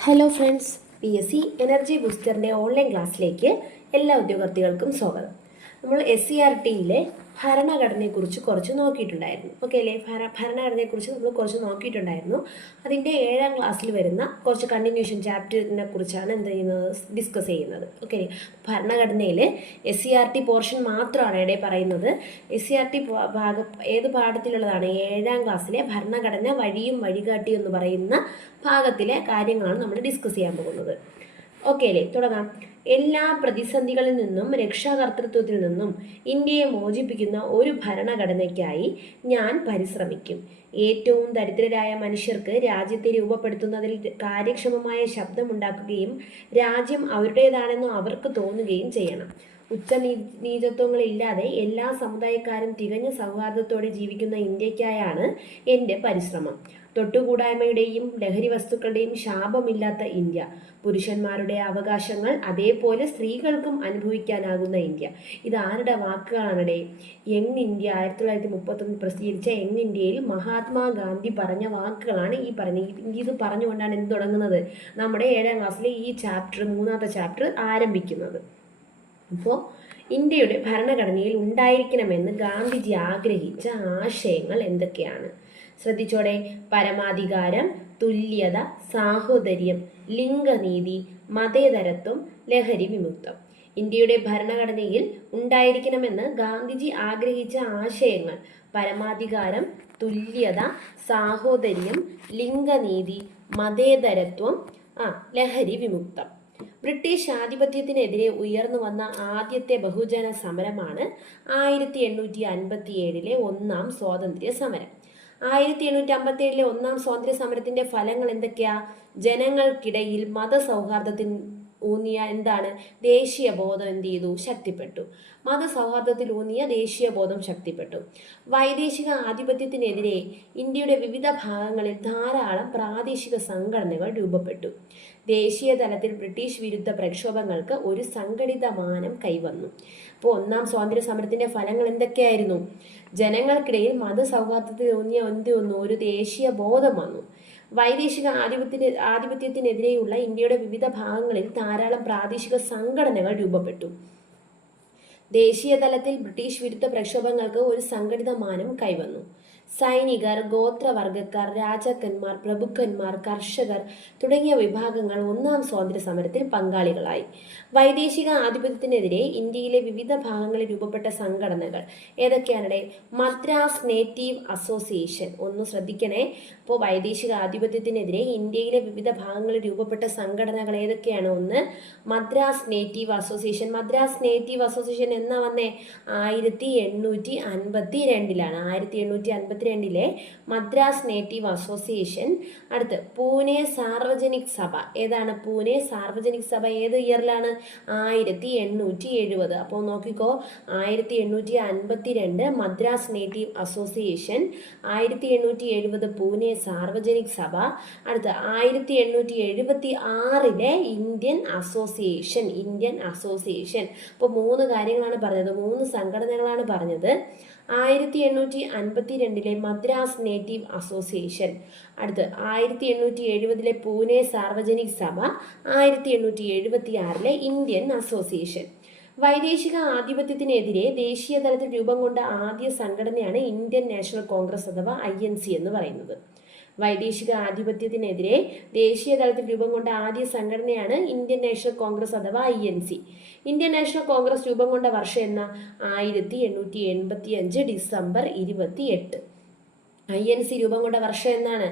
Hello friends P S C energy ബൂസ്റ്ററിന്റെ online ക്ലാസ്സിലേക്ക് എല്ലാ ഉദ്യോഗാർത്ഥികൾക്കും സ്വാഗതം. നമ്മൾ എസ് സി ആർ ടിയിലെ ഭരണഘടനയെക്കുറിച്ച് കുറച്ച് നോക്കിയിട്ടുണ്ടായിരുന്നു. ഓക്കെ അല്ലേ? ഭര ഭരണഘടനയെക്കുറിച്ച് നമ്മൾ കുറച്ച് നോക്കിയിട്ടുണ്ടായിരുന്നു. അതിന്റെ ഏഴാം ക്ലാസ്സിൽ വരുന്ന കുറച്ച് കണ്ടിന്യൂഷൻ ചാപ്റ്ററിനെ കുറിച്ചാണ് എന്ത് ചെയ്യുന്നത്? ഡിസ്കസ് ചെയ്യുന്നത്. ഓക്കെ ഭരണഘടനയിൽ S C R T portion മാത്രമാണ് ഇവിടെ പറയുന്നത്. എസ് സി ആർ ടി ഭാഗ ഏത് പാഠത്തിലുള്ളതാണ്? ഏഴാം ക്ലാസ്സിലെ ഭരണഘടന വഴിയും വഴികാട്ടിയും എന്ന് പറയുന്ന ഭാഗത്തിലെ കാര്യങ്ങളാണ് നമ്മൾ ഡിസ്കസ് ചെയ്യാൻ പോകുന്നത്. ഓക്കെ അല്ലേ തുടങ്ങാം. എല്ലാ പ്രതിസന്ധികളിൽ നിന്നും രക്ഷാകർത്തൃത്വത്തിൽ നിന്നും ഇന്ത്യയെ മോചിപ്പിക്കുന്ന ഒരു ഭരണഘടനയ്ക്കായി ഞാൻ പരിശ്രമിക്കും. ഏറ്റവും ദരിദ്രരായ മനുഷ്യർക്ക് രാജ്യത്തെ രൂപപ്പെടുത്തുന്നതിൽ കാര്യക്ഷമമായ ശബ്ദമുണ്ടാക്കുകയും രാജ്യം അവരുടേതാണെന്ന് അവർക്ക് തോന്നുകയും ചെയ്യണം. ഉച്ച നീചത്വങ്ങളില്ലാതെ എല്ലാ സമുദായക്കാരും തികഞ്ഞ സൗഹാർദ്ദത്തോടെ ജീവിക്കുന്ന ഇന്ത്യക്കായാണ് എന്റെ പരിശ്രമം. തൊട്ടുകൂടായ്മയുടെയും ലഹരി വസ്തുക്കളുടെയും ശാപമില്ലാത്ത ഇന്ത്യ. പുരുഷന്മാരുടെ അവകാശങ്ങൾ അതേപോലെ സ്ത്രീകൾക്കും അനുഭവിക്കാനാകുന്ന ഇന്ത്യ. ഇത് ആരുടെ വാക്കുകളാണടേ? യങ് ഇന്ത്യ ആയിരത്തി തൊള്ളായിരത്തി മുപ്പത്തൊന്ന് പ്രസിദ്ധീകരിച്ച യങ് ഇന്ത്യയിൽ മഹാത്മാഗാന്ധി പറഞ്ഞ വാക്കുകളാണ് ഈ പറഞ്ഞത് ഇത് പറഞ്ഞുകൊണ്ടാണ് എന്ത് തുടങ്ങുന്നത്? നമ്മുടെ ഏഴാം ക്ലാസ്സിലെ ഈ ചാപ്റ്റർ മൂന്നാമത്തെ ചാപ്റ്റർ ആരംഭിക്കുന്നത്. അപ്പോൾ ഇന്ത്യയുടെ ഭരണഘടനയിൽ ഉണ്ടായിരിക്കണമെന്ന് ഗാന്ധിജി ആഗ്രഹിച്ച ആശയങ്ങൾ എന്തൊക്കെയാണ്? ശ്രദ്ധിച്ചോടെ. പരമാധികാരം തുല്യത സാഹോദര്യം ലിംഗനീതി മതേതരത്വം ലഹരി വിമുക്തം. ഇന്ത്യയുടെ ഭരണഘടനയിൽ ഉണ്ടായിരിക്കണമെന്ന് ഗാന്ധിജി ആഗ്രഹിച്ച ആശയങ്ങൾ പരമാധികാരം തുല്യത സാഹോദര്യം ലിംഗനീതി മതേതരത്വം ആ ലഹരി വിമുക്തം. ബ്രിട്ടീഷ് ആധിപത്യത്തിനെതിരെ ഉയർന്നു വന്ന ആദ്യത്തെ ബഹുജന സമരമാണ് ആയിരത്തി എണ്ണൂറ്റി അൻപത്തി ഏഴിലെ ഒന്നാം സ്വാതന്ത്ര്യ സമരം. ആയിരത്തി എണ്ണൂറ്റി അമ്പത്തി ഏഴിലെ ഒന്നാം സ്വാതന്ത്ര്യ സമരത്തിന്റെ ഫലങ്ങൾ എന്തൊക്കെയാ? ജനങ്ങൾക്കിടയിൽ മതസൗഹാർദ്ദത്തിന് ഊന്നിയ എന്താണ്? ദേശീയ ബോധം എന്ത് ചെയ്തു? ശക്തിപ്പെട്ടു. മതസൗഹാർദ്ദത്തിൽ ഊന്നിയ ദേശീയ ബോധം ശക്തിപ്പെട്ടു. വൈദേശിക ആധിപത്യത്തിനെതിരെ ഇന്ത്യയുടെ വിവിധ ഭാഗങ്ങളിൽ ധാരാളം പ്രാദേശിക സംഘടനകൾ രൂപപ്പെട്ടു. ദേശീയ തലത്തിൽ ബ്രിട്ടീഷ് വിരുദ്ധ പ്രക്ഷോഭങ്ങൾക്ക് ഒരു സംഘടിത മാനം കൈവന്നു. അപ്പോൾ ഒന്നാം സ്വാതന്ത്ര്യ സമരത്തിന്റെ ഫലങ്ങൾ എന്തൊക്കെയായിരുന്നു? ജനങ്ങൾക്കിടയിൽ മതസൗഹാർദ്ദത്തിൽ ഊന്നിയ എന്ത് വന്നു? ഒരു ദേശീയ ബോധം വന്നു. വൈദേശിക ആധിപത്യത്തിന് ആധിപത്യത്തിനെതിരെയുള്ള ഇന്ത്യയുടെ വിവിധ ഭാഗങ്ങളിൽ ധാരാളം പ്രാദേശിക സംഘടനകൾ രൂപപ്പെട്ടു. ദേശീയ തലത്തിൽ ബ്രിട്ടീഷ് വിരുദ്ധ പ്രക്ഷോഭങ്ങൾക്ക് ഒരു സംഘടിത മാനം കൈവന്നു. സൈനികർ ഗോത്രവർഗക്കാർ രാജാക്കന്മാർ പ്രഭുക്കന്മാർ കർഷകർ തുടങ്ങിയ വിഭാഗങ്ങൾ ഒന്നാം സ്വാതന്ത്ര്യ സമരത്തിൽ പങ്കാളികളായി. വൈദേശിക ആധിപത്യത്തിനെതിരെ ഇന്ത്യയിലെ വിവിധ ഭാഗങ്ങളിൽ രൂപപ്പെട്ട സംഘടനകൾ ഏതൊക്കെയാണ് മദ്രാസ് നേറ്റീവ് അസോസിയേഷൻ. ഒന്ന് ശ്രദ്ധിക്കണേ. അപ്പോൾ വൈദേശിക ആധിപത്യത്തിനെതിരെ ഇന്ത്യയിലെ വിവിധ ഭാഗങ്ങളിൽ രൂപപ്പെട്ട സംഘടനകൾ ഏതൊക്കെയാണ്? ഒന്ന് Madras native association. Madras native association എന്ന വന്നേ? ആയിരത്തി എണ്ണൂറ്റി അൻപത്തി രണ്ടിലാണ് ആയിരത്തി എണ്ണൂറ്റി അൻപത്തി രണ്ടിലെ മദ്രാസ് നേറ്റീവ് അസോസിയേഷൻ. അടുത്ത് പൂനെ സാർവജനിക് സഭ. ഏതാണ് പൂനെ സാർവജനിക് സഭ? ഏത് ഇയറിലാണ്? ആയിരത്തി എണ്ണൂറ്റി എഴുപത് അപ്പോൾ നോക്കിക്കോ ആയിരത്തി എണ്ണൂറ്റി അൻപത്തി രണ്ട് മദ്രാസ് നേറ്റീവ് അസോസിയേഷൻ. ആയിരത്തി എണ്ണൂറ്റി എഴുപത് പൂനെ സാർവജനിക് സഭ. അടുത്ത് ആയിരത്തി എണ്ണൂറ്റി എഴുപത്തി ആറിലെ ഇന്ത്യൻ അസോസിയേഷൻ ഇന്ത്യൻ അസോസിയേഷൻ. അപ്പോൾ മൂന്ന് കാര്യങ്ങളാണ് പറഞ്ഞത് മൂന്ന് സംഘടനകളാണ് പറഞ്ഞത്. ആയിരത്തി എണ്ണൂറ്റി അൻപത്തി രണ്ടിലെ മദ്രാസ് നേറ്റീവ് അസോസിയേഷൻ. അടുത്ത് ആയിരത്തി എണ്ണൂറ്റി എഴുപതിലെ പൂനെ സാർവജനിക് സഭ. ആയിരത്തി എണ്ണൂറ്റി എഴുപത്തി ആറിലെ ഇന്ത്യൻ അസോസിയേഷൻ. വൈദേശിക ആധിപത്യത്തിനെതിരെ ദേശീയ തലത്തിൽ രൂപം കൊണ്ട ആദ്യ സംഘടനയാണ് ഇന്ത്യൻ നാഷണൽ കോൺഗ്രസ് അഥവാ ഐ എൻ സി എന്ന് പറയുന്നത്. വൈദേശിക ആധിപത്യത്തിനെതിരെ ദേശീയ തലത്തിൽ രൂപം കൊണ്ട ആദ്യ സംഘടനയാണ് ഇന്ത്യൻ നാഷണൽ കോൺഗ്രസ് അഥവാ I N C. Indian National Congress രൂപം കൊണ്ട വർഷം എന്ന ആയിരത്തി എണ്ണൂറ്റി എൺപത്തി അഞ്ച് ഡിസംബർ ഇരുപത്തി എട്ട് ഐ എൻ സി രൂപം കൊണ്ട വർഷം എന്നാണ്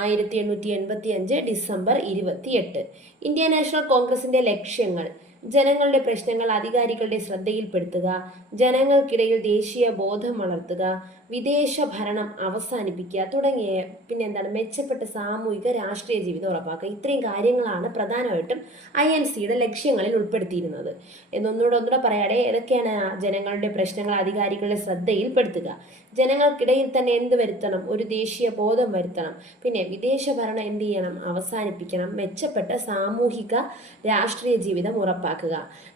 ആയിരത്തി എണ്ണൂറ്റി എൺപത്തി അഞ്ച് ഡിസംബർ ഇരുപത്തി എട്ട് ഇന്ത്യൻ നാഷണൽ കോൺഗ്രസിന്റെ ലക്ഷ്യങ്ങൾ ജനങ്ങളുടെ പ്രശ്നങ്ങൾ അധികാരികളുടെ ശ്രദ്ധയിൽപ്പെടുത്തുക ജനങ്ങൾക്കിടയിൽ ദേശീയ ബോധം വളർത്തുക വിദേശ ഭരണം അവസാനിപ്പിക്കുക തുടങ്ങിയ പിന്നെ എന്താണ് മെച്ചപ്പെട്ട സാമൂഹിക രാഷ്ട്രീയ ജീവിതം ഉറപ്പാക്കുക. ഇത്രയും കാര്യങ്ങളാണ് പ്രധാനമായിട്ടും ഐ എൻ സിയുടെ ലക്ഷ്യങ്ങളിൽ ഉൾപ്പെടുത്തിയിരുന്നത്. എന്നൊന്നുകൂടെ ഒന്നുകൂടെ പറയാടെ ഏതൊക്കെയാണ് ജനങ്ങളുടെ പ്രശ്നങ്ങൾ അധികാരികളുടെ ശ്രദ്ധയിൽപ്പെടുത്തുക? ജനങ്ങൾക്കിടയിൽ തന്നെ എന്ത് വരുത്തണം? ഒരു ദേശീയ ബോധം വരുത്തണം. പിന്നെ വിദേശ ഭരണം എന്ത് ചെയ്യണം? അവസാനിപ്പിക്കണം. മെച്ചപ്പെട്ട സാമൂഹിക രാഷ്ട്രീയ ജീവിതം ഉറപ്പാക്കുക.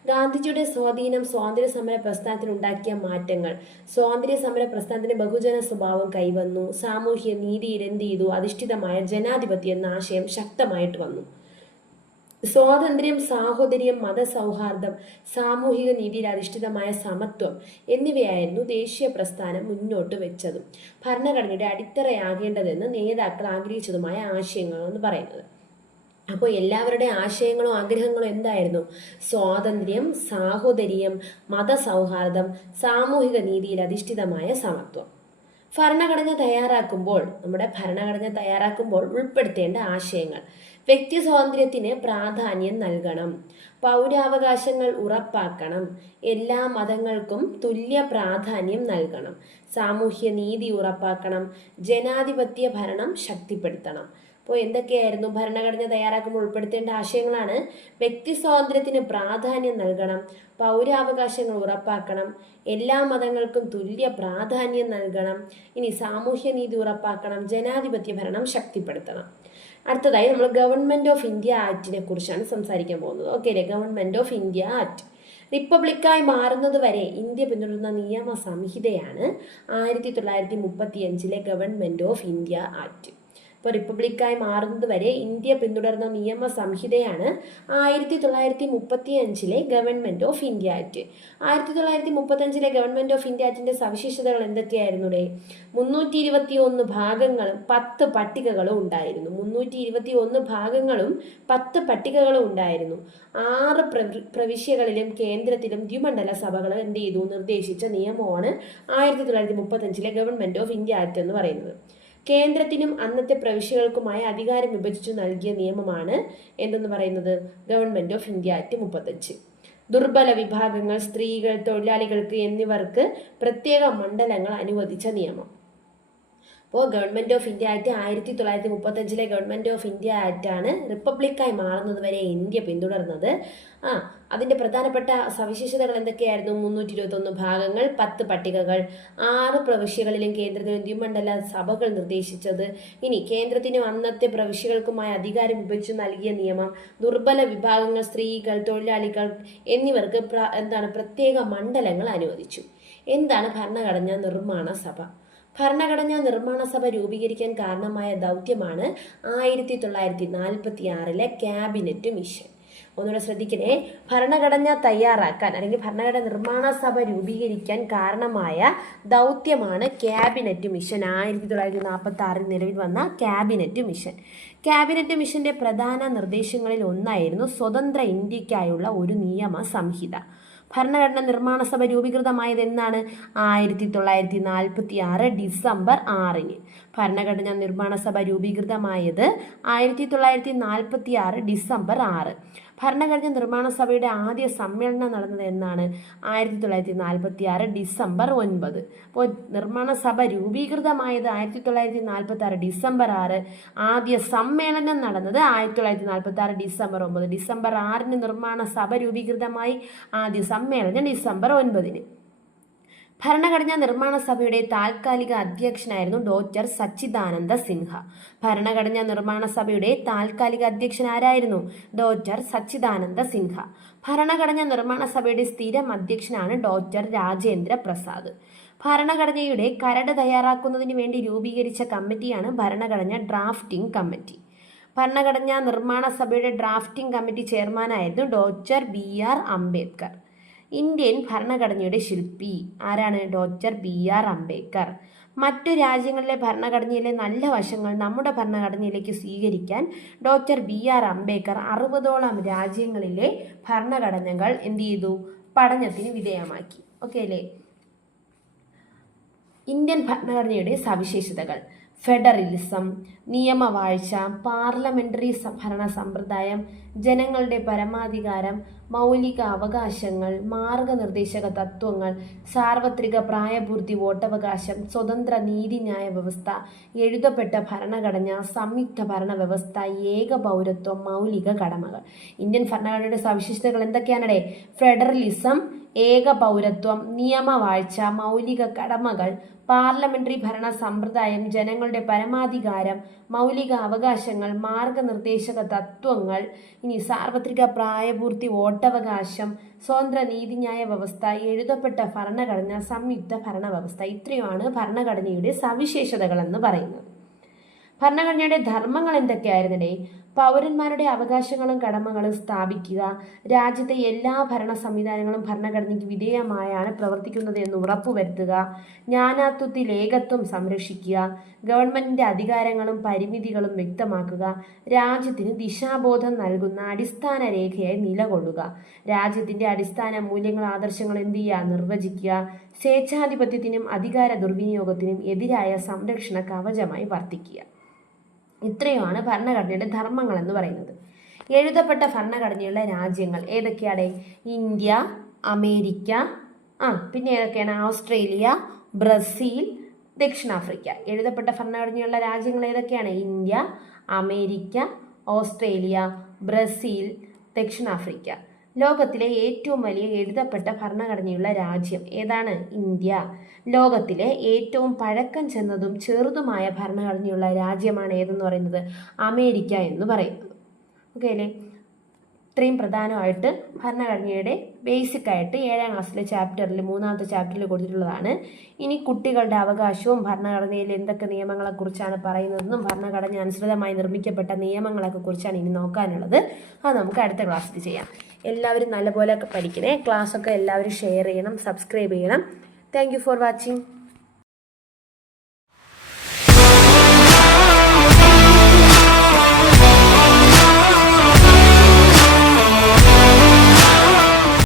ഗാന്ധിജിയുടെ സ്വാധീനം സ്വാതന്ത്ര്യ സമര പ്രസ്ഥാനത്തിൽ ഉണ്ടാക്കിയ മാറ്റങ്ങൾ. സ്വാതന്ത്ര്യ സമര പ്രസ്ഥാനത്തിന് ബഹുജന സ്വഭാവം കൈവന്നു. സാമൂഹ്യ നീതിയിൽ എന്ത് ചെയ്തു. അധിഷ്ഠിതമായ ജനാധിപത്യം എന്ന ആശയം ശക്തമായിട്ട് വന്നു. സ്വാതന്ത്ര്യം സാഹോദര്യം മതസൗഹാർദ്ദം സാമൂഹിക നീതിയിൽ അധിഷ്ഠിതമായ സമത്വം എന്നിവയായിരുന്നു ദേശീയ പ്രസ്ഥാനം മുന്നോട്ട് വെച്ചതും ഭരണഘടനയുടെ അടിത്തറയാകേണ്ടതെന്ന് നേതാക്കൾ ആഗ്രഹിച്ചതുമായ ആശയങ്ങളെന്ന് പറയുന്നത്. അപ്പോൾ എല്ലാവരുടെ ആശയങ്ങളും ആഗ്രഹങ്ങളും എന്തായിരുന്നു? സ്വാതന്ത്ര്യം സാഹോദര്യം മതസൗഹാർദ്ദം സാമൂഹിക നീതിയിൽ അധിഷ്ഠിതമായ സമത്വം. ഭരണഘടന തയ്യാറാക്കുമ്പോൾ നമ്മുടെ ഭരണഘടന തയ്യാറാക്കുമ്പോൾ ഉൾപ്പെടുത്തേണ്ട ആശയങ്ങൾ. വ്യക്തി സ്വാതന്ത്ര്യത്തിന് പ്രാധാന്യം നൽകണം. പൗരാവകാശങ്ങൾ ഉറപ്പാക്കണം. എല്ലാ മതങ്ങൾക്കും തുല്യ പ്രാധാന്യം നൽകണം. സാമൂഹ്യ നീതി ഉറപ്പാക്കണം. ജനാധിപത്യ ഭരണം ശക്തിപ്പെടുത്തണം. അപ്പോൾ എന്തൊക്കെയായിരുന്നു? ഭരണഘടന തയ്യാറാക്കുമ്പോൾ ഉൾപ്പെടുത്തേണ്ട ആശയങ്ങളാണ്. വ്യക്തി സ്വാതന്ത്ര്യത്തിന് പ്രാധാന്യം നൽകണം. പൗരാവകാശങ്ങൾ ഉറപ്പാക്കണം. എല്ലാ മതങ്ങൾക്കും തുല്യ പ്രാധാന്യം നൽകണം. ഇനി സാമൂഹ്യ നീതി ഉറപ്പാക്കണം. ജനാധിപത്യ ഭരണം ശക്തിപ്പെടുത്തണം. അടുത്തതായി നമ്മൾ ഗവൺമെന്റ് ഓഫ് ഇന്ത്യ ആക്റ്റിനെ കുറിച്ചാണ് സംസാരിക്കാൻ പോകുന്നത്. ഓക്കെ അല്ലേ? Government of India act. റിപ്പബ്ലിക്കായി മാറുന്നത് വരെ ഇന്ത്യ പിന്തുടരുന്ന നിയമ സംഹിതയാണ് ആയിരത്തി തൊള്ളായിരത്തി മുപ്പത്തി അഞ്ചിലെ ഗവൺമെന്റ് ഓഫ് ഇന്ത്യ ആക്ട്. ഇപ്പോൾ റിപ്പബ്ലിക്കായി മാറുന്നത് വരെ ഇന്ത്യ പിന്തുടർന്ന നിയമ സംഹിതയാണ് ആയിരത്തി തൊള്ളായിരത്തി മുപ്പത്തി അഞ്ചിലെ ഗവൺമെന്റ് ഓഫ് ഇന്ത്യ ആക്ട്. ആയിരത്തി തൊള്ളായിരത്തി മുപ്പത്തി അഞ്ചിലെ ഗവൺമെന്റ് ഓഫ് ഇന്ത്യ ആക്ടിന്റെ സവിശേഷതകൾ എന്തൊക്കെയായിരുന്നു മുന്നൂറ്റി ഇരുപത്തി ഒന്ന് ഭാഗങ്ങളും പത്ത് പട്ടികകളും ഉണ്ടായിരുന്നു. മുന്നൂറ്റി ഇരുപത്തി ഒന്ന് ഭാഗങ്ങളും പത്ത് പട്ടികകളും ഉണ്ടായിരുന്നു. ആറ് പ്രവിശ്യകളിലും കേന്ദ്രത്തിലും ദ്വിമണ്ഡല സഭകൾ എന്ത് ചെയ്തു? നിർദ്ദേശിച്ച നിയമമാണ് ആയിരത്തി തൊള്ളായിരത്തി മുപ്പത്തി അഞ്ചിലെ ഗവൺമെന്റ് ഓഫ് ഇന്ത്യ ആക്ട് എന്ന് പറയുന്നത്. കേന്ദ്രത്തിനും അന്നത്തെ പ്രവിശ്യകൾക്കുമായ അധികാരം വിഭജിച്ചു നൽകിയ നിയമമാണ് എന്തെന്ന് പറയുന്നത്? ഗവൺമെന്റ് ഓഫ് ഇന്ത്യ ആക്ട് മുപ്പത്തഞ്ച്. ദുർബല വിഭാഗങ്ങൾ സ്ത്രീകൾ തൊഴിലാളികൾക്ക് എന്നിവർക്ക് പ്രത്യേക മണ്ഡലങ്ങൾ അനുവദിച്ച നിയമം. അപ്പോൾ ഗവൺമെന്റ് ഓഫ് ഇന്ത്യ ആക്ട് ആയിരത്തി തൊള്ളായിരത്തി മുപ്പത്തഞ്ചിലെ ഗവൺമെന്റ് ഓഫ് ഇന്ത്യ ആക്റ്റാണ് റിപ്പബ്ലിക്കായി മാറുന്നത് വരെ ഇന്ത്യ പിന്തുടർന്നത്. ആ അതിന്റെ പ്രധാനപ്പെട്ട സവിശേഷതകൾ എന്തൊക്കെയായിരുന്നു? മുന്നൂറ്റി ഇരുപത്തൊന്ന് ഭാഗങ്ങൾ പത്ത് പട്ടികകൾ ആറ് പ്രവിശ്യകളിലും കേന്ദ്രത്തിനും ദ്വിമണ്ഡല സഭകൾ നിർദ്ദേശിച്ചത്. ഇനി കേന്ദ്രത്തിനും അന്നത്തെ പ്രവിശ്യകൾക്കുമായി അധികാരം വിഭജിച്ചു നൽകിയ നിയമം ദുർബല വിഭാഗങ്ങൾ സ്ത്രീകൾ തൊഴിലാളികൾ എന്നിവർക്ക് എന്താണ് പ്രത്യേക മണ്ഡലങ്ങൾ അനുവദിച്ചു. എന്താണ് ഭരണഘടനാ നിർമ്മാണ സഭ? ഭരണഘടനാ നിർമ്മാണ സഭ രൂപീകരിക്കാൻ കാരണമായ ദൗത്യമാണ് ആയിരത്തി തൊള്ളായിരത്തി നാൽപ്പത്തി ആറിലെ ക്യാബിനറ്റ് മിഷൻ. ഒന്നുകൂടെ ശ്രദ്ധിക്കണേ. ഭരണഘടന തയ്യാറാക്കാൻ അല്ലെങ്കിൽ ഭരണഘടന നിർമ്മാണ സഭ രൂപീകരിക്കാൻ കാരണമായ ദൗത്യമാണ് ക്യാബിനറ്റ് മിഷൻ. ആയിരത്തി തൊള്ളായിരത്തി നാൽപ്പത്തി ആറിൽ നിലവിൽ വന്ന ക്യാബിനറ്റ് മിഷൻ. ക്യാബിനറ്റ് മിഷന്റെ പ്രധാന നിർദ്ദേശങ്ങളിൽ ഒന്നായിരുന്നു സ്വതന്ത്ര ഇന്ത്യക്കായുള്ള ഒരു നിയമ സംഹിത ഭരണഘടന നിർമ്മാണ സഭ രൂപീകൃതമായത് എന്നാണ് ആയിരത്തി തൊള്ളായിരത്തി നാൽപ്പത്തി ആറ് ഡിസംബർ ആറിന്. ഭരണഘടന നിർമ്മാണ സഭ രൂപീകൃതമായത് ആയിരത്തി തൊള്ളായിരത്തി നാൽപ്പത്തി ആറ് ഡിസംബർ ആറ്. ഭരണഘടനാ നിർമ്മാണ സഭയുടെ ആദ്യ സമ്മേളനം നടന്നത് എന്നാണ് ആയിരത്തി തൊള്ളായിരത്തി നാൽപ്പത്തി ആറ് ഡിസംബർ ഒൻപത്. അപ്പോൾ നിർമ്മാണ സഭ രൂപീകൃതമായത് ആയിരത്തി തൊള്ളായിരത്തി നാൽപ്പത്തി ആറ് ഡിസംബർ ആറ്. ആദ്യ സമ്മേളനം നടന്നത് ആയിരത്തി തൊള്ളായിരത്തി നാൽപ്പത്തി ആറ് ഡിസംബർ ഒമ്പത് ഡിസംബർ ആറിന് നിർമ്മാണ സഭ രൂപീകൃതമായി. ആദ്യ സമ്മേളനം ഡിസംബർ ഒൻപതിന്. ഭരണഘടനാ നിർമ്മാണ സഭയുടെ താൽക്കാലിക അധ്യക്ഷനായിരുന്നു ഡോക്ടർ സച്ചിദാനന്ദ സിൻഹ. ഭരണഘടനാ നിർമ്മാണ സഭയുടെ താൽക്കാലിക അധ്യക്ഷൻ ആരായിരുന്നു? ഡോക്ടർ സച്ചിദാനന്ദ സിൻഹ. ഭരണഘടനാ നിർമ്മാണ സഭയുടെ സ്ഥിരം അധ്യക്ഷനാണ് ഡോക്ടർ രാജേന്ദ്ര പ്രസാദ്. ഭരണഘടനയുടെ കരട് തയ്യാറാക്കുന്നതിന് വേണ്ടി രൂപീകരിച്ച കമ്മിറ്റിയാണ് ഭരണഘടന ഡ്രാഫ്റ്റിംഗ് കമ്മിറ്റി. ഭരണഘടനാ നിർമ്മാണ സഭയുടെ drafting committee ചെയർമാനായിരുന്നു doctor B R Ambedkar. Indian ഭരണഘടനയുടെ ശില്പി. ആരാണ്? Doctor B R Ambedkar. മറ്റു രാജ്യങ്ങളിലെ ഭരണഘടനയിലെ നല്ല വശങ്ങൾ നമ്മുടെ ഭരണഘടനയിലേക്ക് സ്വീകരിക്കാൻ ഡോക്ടർ ബി ആർ അംബേദ്കർ അറുപതോളം രാജ്യങ്ങളിലെ ഭരണഘടനകൾ എന്ത് ചെയ്തു? പഠനത്തിന് വിധേയമാക്കി. ഓക്കെ അല്ലേ? ഇന്ത്യൻ ഭരണഘടനയുടെ സവിശേഷതകൾ. ഫെഡറലിസം നിയമവാഴ്ച പാർലമെന്ററി ഭരണ സമ്പ്രദായം ജനങ്ങളുടെ പരമാധികാരം മൗലിക അവകാശങ്ങൾ മാർഗനിർദ്ദേശക തത്വങ്ങൾ സാർവത്രിക പ്രായപൂർത്തി വോട്ടവകാശം സ്വതന്ത്ര നീതിന്യായ വ്യവസ്ഥ എഴുതപ്പെട്ട ഭരണഘടന സംയുക്ത ഭരണ വ്യവസ്ഥ ഏക പൗരത്വം മൗലിക കടമകൾ. ഇന്ത്യൻ ഭരണഘടനയുടെ സവിശേഷതകൾ എന്തൊക്കെയാണടേ? ഫെഡറലിസം ഏക പൗരത്വം നിയമവാഴ്ച മൗലിക കടമകൾ പാർലമെന്ററി ഭരണ സമ്പ്രദായം ജനങ്ങളുടെ പരമാധികാരം മൗലിക അവകാശങ്ങൾ മാർഗനിർദ്ദേശക തത്വങ്ങൾ ഇനി സാർവത്രിക പ്രായപൂർത്തി വോട്ടവകാശം സ്വതന്ത്ര നീതിന്യായ വ്യവസ്ഥ എഴുതപ്പെട്ട ഭരണഘടന സംയുക്ത ഭരണവ്യവസ്ഥ ഇത്രയുമാണ് ഭരണഘടനയുടെ സവിശേഷതകളെന്ന് പറയുന്നത്. ഭരണഘടനയുടെ ധർമ്മങ്ങൾ എന്തൊക്കെയായിരുന്നടേ? പൗരന്മാരുടെ അവകാശങ്ങളും കടമകളും സ്ഥാപിക്കുക രാജ്യത്തെ എല്ലാ ഭരണ സംവിധാനങ്ങളും ഭരണഘടനയ്ക്ക് വിധേയമായാണ് പ്രവർത്തിക്കുന്നത് എന്ന് ഉറപ്പുവരുത്തുക ജ്ഞാനാത്വത്തിൽ ഏകത്വം സംരക്ഷിക്കുക ഗവൺമെന്റിന്റെ അധികാരങ്ങളും പരിമിതികളും വ്യക്തമാക്കുക രാജ്യത്തിന് ദിശാബോധം നൽകുന്ന അടിസ്ഥാന രേഖയായി നിലകൊള്ളുക രാജ്യത്തിന്റെ അടിസ്ഥാന മൂല്യങ്ങൾ ആദർശങ്ങൾ എന്ത് ചെയ്യുക? നിർവചിക്കുക സ്വേച്ഛാധിപത്യത്തിനും അധികാര ദുർവിനിയോഗത്തിനും എതിരായ സംരക്ഷണ കവചമായി വർത്തിക്കുക. ഇത്രയുമാണ് ഭരണഘടനയുടെ ധർമ്മങ്ങൾ എന്ന് പറയുന്നത്. എഴുതപ്പെട്ട ഭരണഘടനയുള്ള രാജ്യങ്ങൾ ഏതൊക്കെയാണ് ഇന്ത്യ അമേരിക്ക ആ പിന്നെ ഏതൊക്കെയാണ്? ഓസ്ട്രേലിയ ബ്രസീൽ ദക്ഷിണാഫ്രിക്ക. എഴുതപ്പെട്ട ഭരണഘടനയുള്ള രാജ്യങ്ങൾ ഏതൊക്കെയാണ്? ഇന്ത്യ അമേരിക്ക ഓസ്ട്രേലിയ ബ്രസീൽ ദക്ഷിണാഫ്രിക്ക. ലോകത്തിലെ ഏറ്റവും വലിയ എഴുതപ്പെട്ട ഭരണഘടനയുള്ള രാജ്യം ഏതാണ്? ഇന്ത്യ. ലോകത്തിലെ ഏറ്റവും പഴക്കം ചെന്നതും ചെറുതുമായ ഭരണഘടനയുള്ള രാജ്യമാണ് ഏതെന്ന് പറയുന്നത്? അമേരിക്ക എന്ന് പറയുന്നത് ഓക്കെ അല്ലേ? ഇത്രയും പ്രധാനമായിട്ട് ഭരണഘടനയുടെ ബേസിക് ആയിട്ട് ഏഴാം ക്ലാസ്സിലെ ചാപ്റ്ററിൽ മൂന്നാമത്തെ ചാപ്റ്ററിൽ കൊടുത്തിട്ടുള്ളതാണ്. ഇനി കുട്ടികളുടെ അവകാശവും ഭരണഘടനയിൽ എന്തൊക്കെ നിയമങ്ങളെക്കുറിച്ചാണ് പറയുന്നതെന്നും ഭരണഘടന അനുസൃതമായി നിർമ്മിക്കപ്പെട്ട നിയമങ്ങളൊക്കെ കുറിച്ചാണ് ഇനി നോക്കാനുള്ളത്. അത് നമുക്ക് അടുത്ത ക്ലാസ്സിൽ ചെയ്യാം. എല്ലാവരും നല്ലപോലെയൊക്കെ പഠിക്കണേ. ക്ലാസ്സൊക്കെ എല്ലാവരും ഷെയർ ചെയ്യണം സബ്സ്ക്രൈബ് ചെയ്യണം. Thank for watching